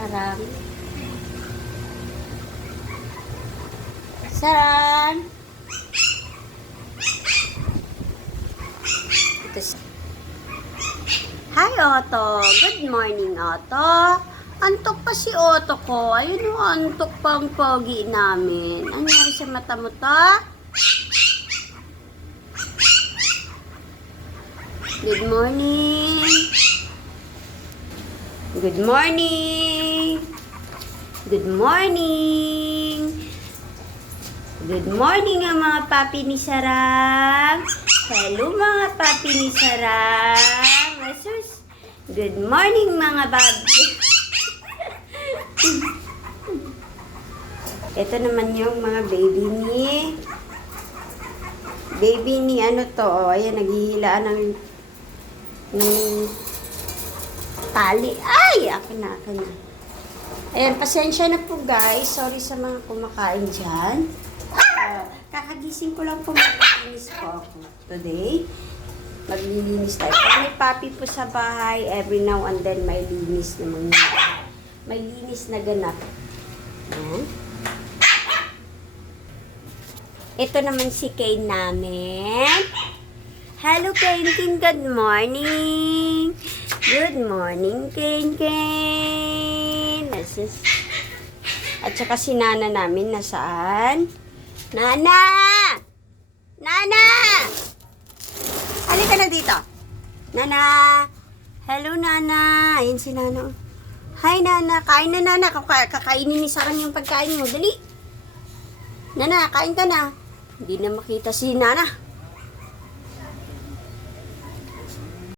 Sarang. Sarang. Ito si... Hi, Otto. Good morning, Otto. Antok pa si Otto ko. Ayun o, antok pang pogi namin. Ano nangyari sa mata mo to? Good morning. Good morning. Good morning. Good morning ang mga papi ni Sarang. Hello mga papi ni Sarang. Asus. Good morning mga babi. Ito naman yung mga baby ni ano to. Oh, ayan, naghihilaan ng tali. Ay! Akin na. Ayan, pasensya na po guys. Sorry sa mga kumakain dyan. Kakagising ko lang po, maglilinis po ako today. Maglilinis tayo. Pag may papi po sa bahay, every now and then may linis naman. May linis na ganap. Ayan. Ito naman si Kane namin. Hello, Kane. Good morning. Good morning, Kane. At saka si Nana namin, nasaan? Nana! Nana! Halika na dito. Nana! Hello, Nana. Ayun si Nana. Hi, Nana. Kain na, Nana. Kakainin ni Sarang yung pagkain mo. Dali. Nana, kain ka na. Hindi na makita si Nana.